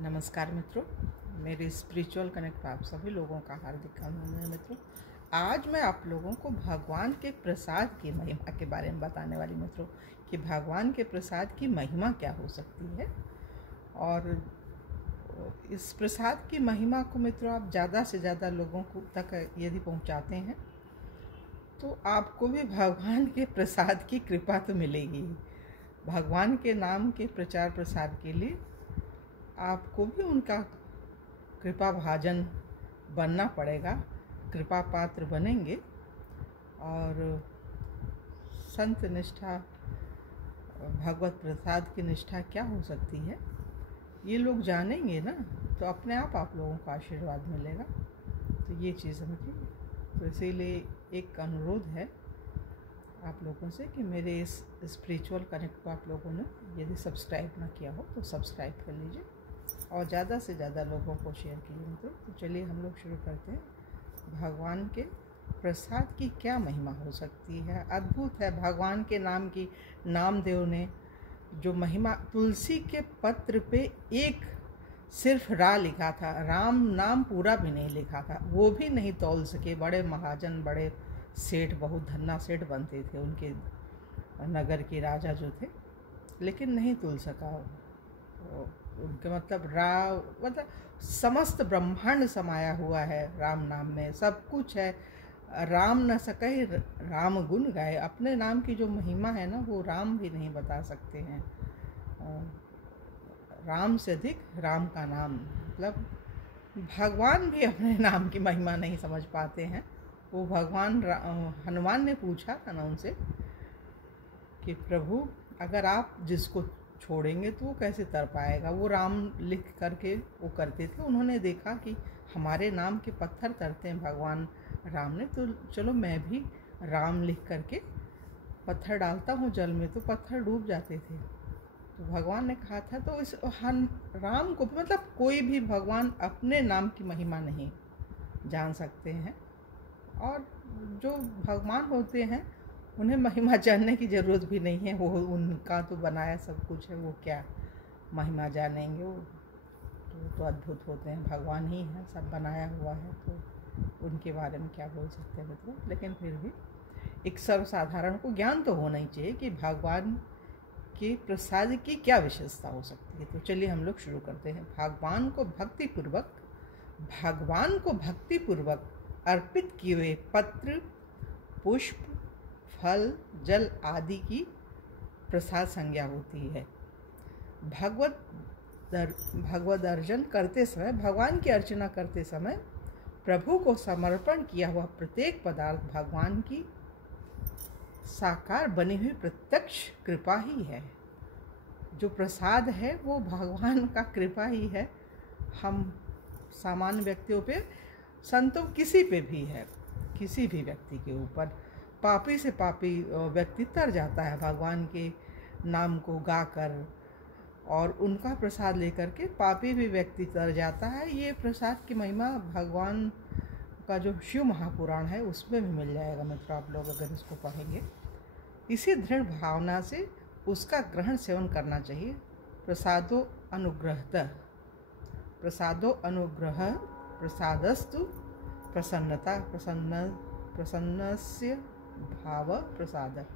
नमस्कार मित्रों, मेरे स्पिरिचुअल कनेक्ट पर आप सभी लोगों का हार्दिक अभिनंदन है। मित्रों, आज मैं आप लोगों को भगवान के प्रसाद की महिमा के बारे में बताने वाली मित्रों कि भगवान के प्रसाद की महिमा क्या हो सकती है। और इस प्रसाद की महिमा को मित्रों आप ज़्यादा से ज़्यादा लोगों को तक यदि पहुंचाते हैं तो आपको भी भगवान के प्रसाद की कृपा तो मिलेगी। भगवान के नाम के प्रचार प्रसार के लिए आपको भी उनका कृपा भाजन बनना पड़ेगा, कृपा पात्र बनेंगे। और संत निष्ठा, भगवत प्रसाद की निष्ठा क्या हो सकती है ये लोग जानेंगे ना, तो अपने आप लोगों को आशीर्वाद मिलेगा। तो ये चीज़ समझिए। तो इसीलिए एक अनुरोध है आप लोगों से कि मेरे इस स्पिरिचुअल कनेक्ट को आप लोगों ने यदि सब्सक्राइब ना किया हो तो सब्सक्राइब कर लीजिए और ज़्यादा से ज़्यादा लोगों को शेयर कीजिए। तो चलिए हम लोग शुरू करते हैं। भगवान के प्रसाद की क्या महिमा हो सकती है। अद्भुत है। भगवान के नाम की नामदेव ने जो महिमा, तुलसी के पत्र पे एक सिर्फ रा लिखा था, राम नाम पूरा भी नहीं लिखा था, वो भी नहीं तौल सके। बड़े महाजन, बड़े सेठ, बहुत धन्ना सेठ बनते थे उनके नगर के राजा जो थे, लेकिन नहीं तुल सका उनके। मतलब समस्त ब्रह्मांड समाया हुआ है राम नाम में, सब कुछ है। राम न सके राम गुण गाए। अपने नाम की जो महिमा है ना, वो राम भी नहीं बता सकते हैं। राम से अधिक राम का नाम, मतलब भगवान भी अपने नाम की महिमा नहीं समझ पाते हैं। वो भगवान हनुमान ने पूछा था ना उनसे कि प्रभु, अगर आप जिसको छोड़ेंगे तो वो कैसे तर पाएगा। वो राम लिख करके वो करते थे। उन्होंने देखा कि हमारे नाम के पत्थर तरते हैं भगवान राम ने, तो चलो मैं भी राम लिख करके पत्थर डालता हूँ जल में, तो पत्थर डूब जाते थे। तो भगवान ने कहा था, तो इस राम को, मतलब कोई भी भगवान अपने नाम की महिमा नहीं जान सकते हैं। और जो भगवान होते हैं उन्हें महिमा जानने की ज़रूरत भी नहीं है। वो उनका तो बनाया सब कुछ है, वो क्या महिमा जानेंगे। वो तो अद्भुत होते हैं, भगवान ही है, सब बनाया हुआ है, तो उनके बारे में क्या बोल सकते हैं मित्रों। लेकिन फिर भी एक सर्वसाधारण को ज्ञान तो होना ही चाहिए कि भगवान के प्रसाद की क्या विशेषता हो सकती है। तो चलिए हम लोग शुरू करते हैं। भगवान को भक्तिपूर्वक अर्पित किए हुए पत्र, पुष्प, फल, जल आदि की प्रसाद संज्ञा होती है। भगवद अर्चन करते समय, भगवान की अर्चना करते समय प्रभु को समर्पण किया हुआ प्रत्येक पदार्थ भगवान की साकार बनी हुई प्रत्यक्ष कृपा ही है। जो प्रसाद है वो भगवान का कृपा ही है। हम सामान्य व्यक्तियों पे, संतों, किसी पे भी है, किसी भी व्यक्ति के ऊपर, पापी से पापी व्यक्ति तर जाता है भगवान के नाम को गाकर, और उनका प्रसाद लेकर के पापी भी व्यक्ति तर जाता है। ये प्रसाद की महिमा भगवान का जो शिव महापुराण है उसमें भी मिल जाएगा मित्रों, आप लोग अगर इसको पढ़ेंगे। इसी दृढ़ भावना से उसका ग्रहण सेवन करना चाहिए। प्रसादो अनुग्रह प्रसादस्तु प्रसन्नता, प्रसन्नस्य भाव प्रसाद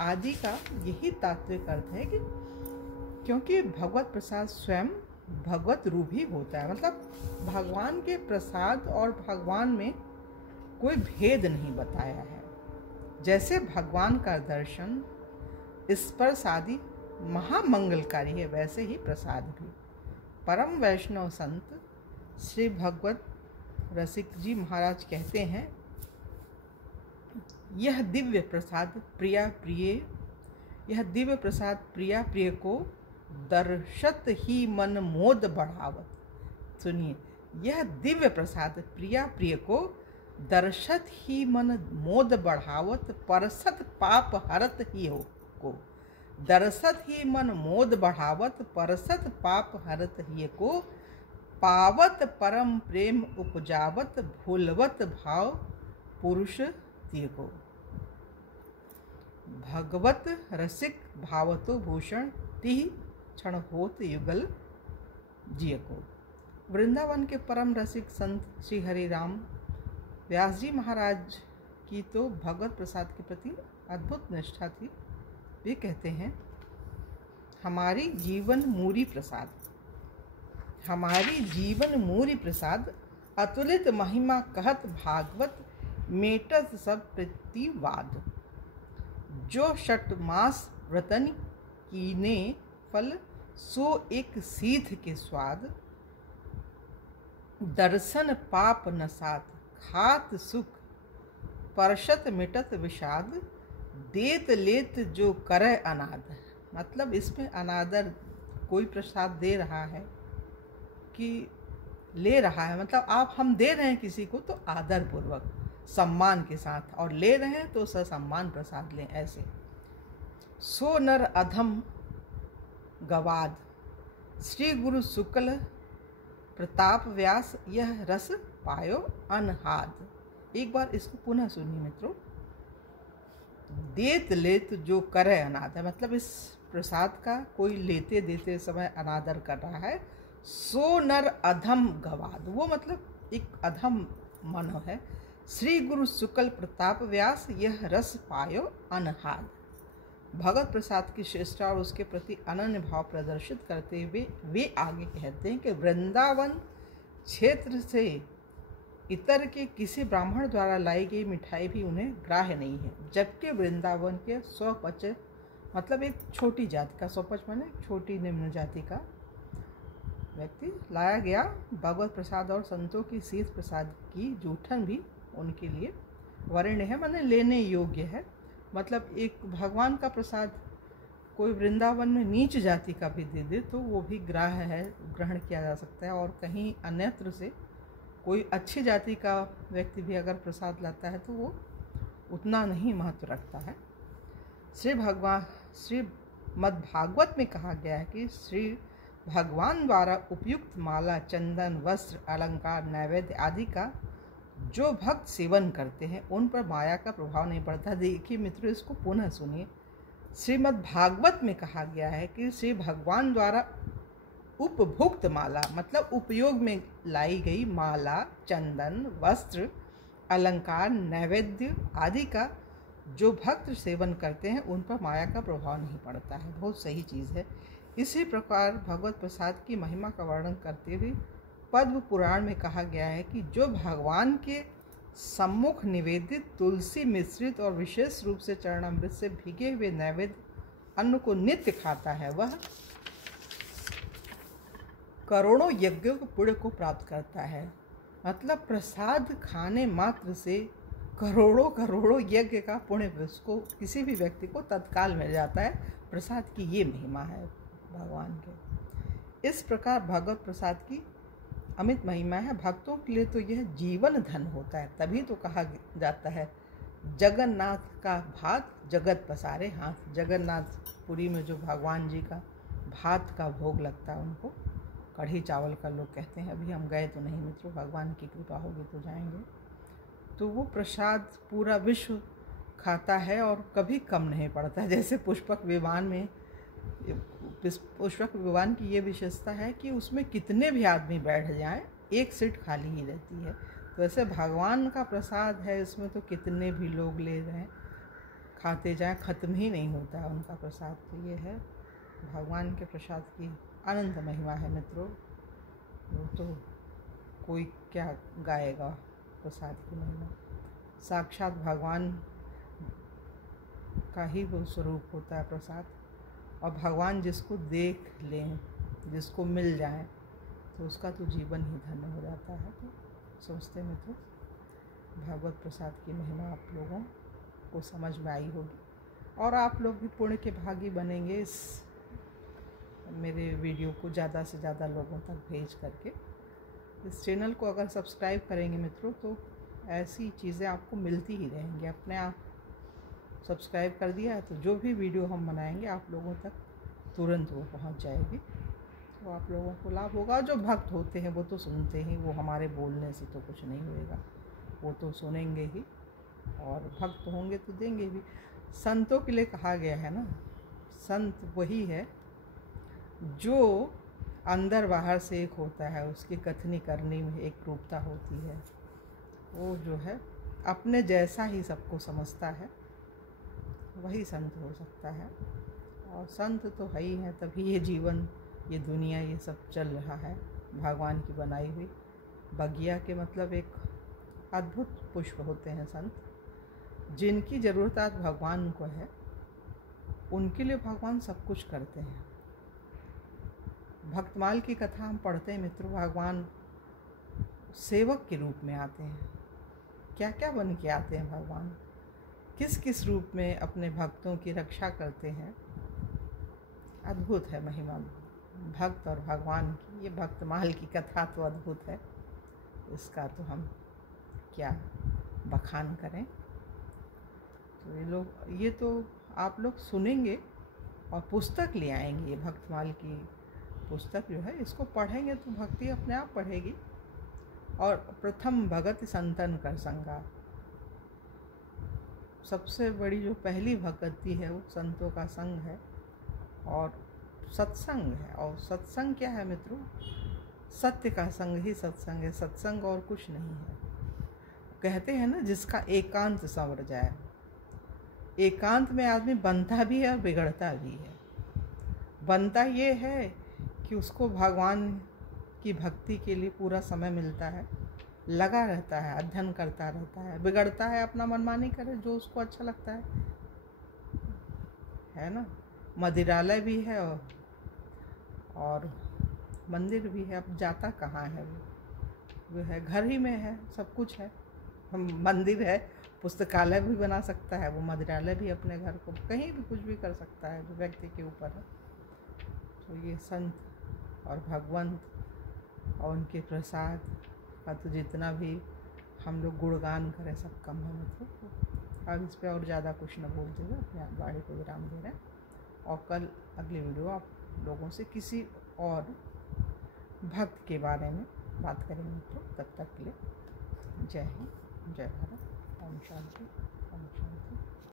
आदि का यही तात्विक अर्थ है कि क्योंकि भगवत प्रसाद स्वयं भगवत रूप ही होता है। मतलब भगवान के प्रसाद और भगवान में कोई भेद नहीं बताया है। जैसे भगवान का दर्शन, स्पर्श आदि महामंगलकारी है, वैसे ही प्रसाद भी। परम वैष्णव संत श्री भगवत रसिक जी महाराज कहते हैं, यह दिव्य प्रसाद प्रिया प्रिय को दर्शत ही मन मोद बढ़ावत। सुनिए, यह दिव्य प्रसाद प्रिया प्रिय को दर्शत ही मन मोद बढ़ावत, परसत पाप हरत ही हो को। दर्शत ही मन मोद बढ़ावत, परसत पाप हरत ही को। पावत परम प्रेम उपजावत, भूलवत भाव पुरुष तिय को। भगवत रसिक भावतो भूषण तिह क्षण होत युगल जिय को। वृंदावन के परम रसिक संत श्री हरिराम व्यास जी महाराज की तो भगवत प्रसाद के प्रति अद्भुत निष्ठा थी। वे कहते हैं, हमारी जीवन मूरी प्रसाद, हमारी जीवन मूरी प्रसाद, अतुलित महिमा कहत भागवत, मेटत सब प्रतिवाद। जो षट मास व्रतन कीने फल, सो एक सीध के स्वाद। दर्शन पाप नसात, खात सुख, परशत मिटत विषाद। देत लेत जो करे अनादर, मतलब इसमें अनादर, कोई प्रसाद दे रहा है कि ले रहा है, मतलब हम दे रहे हैं किसी को तो आदर पूर्वक सम्मान के साथ, और ले रहे हैं तो ससम्मान प्रसाद लें ऐसे। सो नर अधम गवाद, श्री गुरु शुक्ल प्रताप व्यास, यह रस पायो अनहाद। एक बार इसको पुनः सुनिए मित्रों। देत लेत जो करे अनादर, मतलब इस प्रसाद का कोई लेते देते समय अनादर कर रहा है। सो नर अधम गवाद, वो मतलब एक अधम मन है। श्री गुरु शुक्ल प्रताप व्यास, यह रस पायो अनहाद। भगवत प्रसाद की श्रेष्ठता और उसके प्रति अनन्य भाव प्रदर्शित करते हुए वे आगे कहते हैं कि वृंदावन क्षेत्र से इतर के किसी ब्राह्मण द्वारा लाई गई मिठाई भी उन्हें ग्राह्य नहीं है, जबकि वृंदावन के स्वपच, मतलब एक छोटी जाति का, स्वपच माने छोटी निम्न जाति का व्यक्ति लाया गया भगवत प्रसाद और संतों की शीत प्रसाद की जूठन भी उनके लिए वर्ण है, माने लेने योग्य है। मतलब एक भगवान का प्रसाद कोई वृंदावन में नीच जाति का भी दे दे तो वो भी ग्राह्य है, ग्रहण किया जा सकता है। और कहीं अन्यत्र से कोई अच्छी जाति का व्यक्ति भी अगर प्रसाद लाता है तो वो उतना नहीं महत्व रखता है। श्री मद्भागवत में कहा गया है कि श्री भगवान द्वारा उपयुक्त माला, चंदन, वस्त्र, अलंकार, नैवेद्य आदि का जो भक्त सेवन करते हैं उन पर माया का प्रभाव नहीं पड़ता। देखिए मित्रों, इसको पुनः सुनिए। श्रीमद् भागवत में कहा गया है कि श्री भगवान द्वारा उपभुक्त माला, मतलब उपयोग में लाई गई माला, चंदन, वस्त्र, अलंकार, नैवेद्य आदि का जो भक्त सेवन करते हैं उन पर माया का प्रभाव नहीं पड़ता है। बहुत सही चीज़ है। इसी प्रकार भगवत प्रसाद की महिमा का वर्णन करते हुए पद्म पुराण में कहा गया है कि जो भगवान के सम्मुख निवेदित तुलसी मिश्रित और विशेष रूप से चरणामृत से भीगे हुए नैवेद्य अन्न को नित्य खाता है, वह करोड़ों यज्ञों के पुण्य को प्राप्त करता है। मतलब प्रसाद खाने मात्र से करोड़ों करोड़ों यज्ञ का पुण्य उसको, किसी भी व्यक्ति को तत्काल मिल जाता है। प्रसाद की ये महिमा है भगवान के। इस प्रकार भगवत प्रसाद की अमित महिमा है। भक्तों के लिए तो यह जीवन धन होता है। तभी तो कहा जाता है, जगन्नाथ का भात जगत पसारे हाथ। जगन्नाथपुरी में जो भगवान जी का भात का भोग लगता है, उनको कढ़ी चावल का लोग कहते हैं। अभी हम गए तो नहीं मित्रों, भगवान की कृपा होगी तो जाएंगे। तो वो प्रसाद पूरा विश्व खाता है और कभी कम नहीं पड़ता। जैसे पुष्पक विमान में, पुष्पक विमान की ये विशेषता है कि उसमें कितने भी आदमी बैठ जाएं, एक सीट खाली ही रहती है। तो ऐसे भगवान का प्रसाद है, इसमें तो कितने भी लोग ले रहे हैं, खाते जाएं, ख़त्म ही नहीं होता है उनका प्रसाद। तो ये है भगवान के प्रसाद की अनंत महिमा है मित्रों। वो तो कोई क्या गाएगा प्रसाद की महिमा। साक्षात भगवान का ही वो स्वरूप होता है प्रसाद। और भगवान जिसको देख लें, जिसको मिल जाए, तो उसका तो जीवन ही धन्य हो जाता है। तो सोचते मित्रों, भागवत प्रसाद की महिमा आप लोगों को समझ में आई होगी और आप लोग भी पुण्य के भागी बनेंगे इस मेरे वीडियो को ज़्यादा से ज़्यादा लोगों तक भेज करके। इस चैनल को अगर सब्सक्राइब करेंगे मित्रों तो ऐसी चीज़ें आपको मिलती ही रहेंगी। अपने आप सब्सक्राइब कर दिया है तो जो भी वीडियो हम बनाएंगे आप लोगों तक तुरंत वो पहुंच जाएगी, तो आप लोगों को लाभ होगा। जो भक्त होते हैं वो तो सुनते ही, वो हमारे बोलने से तो कुछ नहीं होएगा, वो तो सुनेंगे ही, और भक्त होंगे तो देंगे भी। संतों के लिए कहा गया है ना, संत वही है जो अंदर बाहर से एक होता है, उसकी कथनी करनी में एक रूपता होती है। वो जो है अपने जैसा ही सबको समझता है, वही संत हो सकता है। और संत तो है ही है, तभी ये जीवन, ये दुनिया, ये सब चल रहा है। भगवान की बनाई हुई बगिया के मतलब एक अद्भुत पुष्प होते हैं संत, जिनकी ज़रूरत आज भगवान को है, उनके लिए भगवान सब कुछ करते हैं। भक्तमाल की कथा हम पढ़ते हैं मित्रों, भगवान सेवक के रूप में आते हैं। क्या क्या बन के आते हैं भगवान, किस किस रूप में अपने भक्तों की रक्षा करते हैं। अद्भुत है महिमा भक्त और भगवान की। ये भक्तमाल की कथा तो अद्भुत है, इसका तो हम क्या बखान करें। तो ये तो आप लोग सुनेंगे और पुस्तक ले आएंगे। ये भक्तमाल की पुस्तक जो है, इसको पढ़ेंगे तो भक्ति अपने आप पढ़ेगी। और प्रथम भगत संतन कर संगा, सबसे बड़ी जो पहली भक्ति है वो संतों का संग है और सत्संग है। और सत्संग क्या है मित्रों, सत्य का संग ही सत्संग है, सत्संग और कुछ नहीं है। कहते हैं ना, जिसका एकांत संवर जाए। एकांत में आदमी बनता भी है और बिगड़ता भी है। बनता ये है कि उसको भगवान की भक्ति के लिए पूरा समय मिलता है, लगा रहता है, अध्ययन करता रहता है। बिगड़ता है अपना मनमानी करे, जो उसको अच्छा लगता है ना। मदिरालय भी है और मंदिर भी है। अब जाता कहाँ है वो है घर ही में है, सब कुछ है। मंदिर है, पुस्तकालय भी बना सकता है, वो मदिरालय भी अपने घर को कहीं भी कुछ भी कर सकता है, जो व्यक्ति के ऊपर है। तो ये संत और भगवंत और उनके प्रसाद का तो जितना भी हम लोग गुणगान करें सब कम है मतलब। अब इस पर और ज़्यादा कुछ न बोलते हुए अपने वाणी को विराम दे रहे हैं। और कल अगली वीडियो आप लोगों से किसी और भक्त के बारे में बात करेंगे। तो तब तक के लिए जय हिंद, जय भारत, ओम शांति, ओम शांति।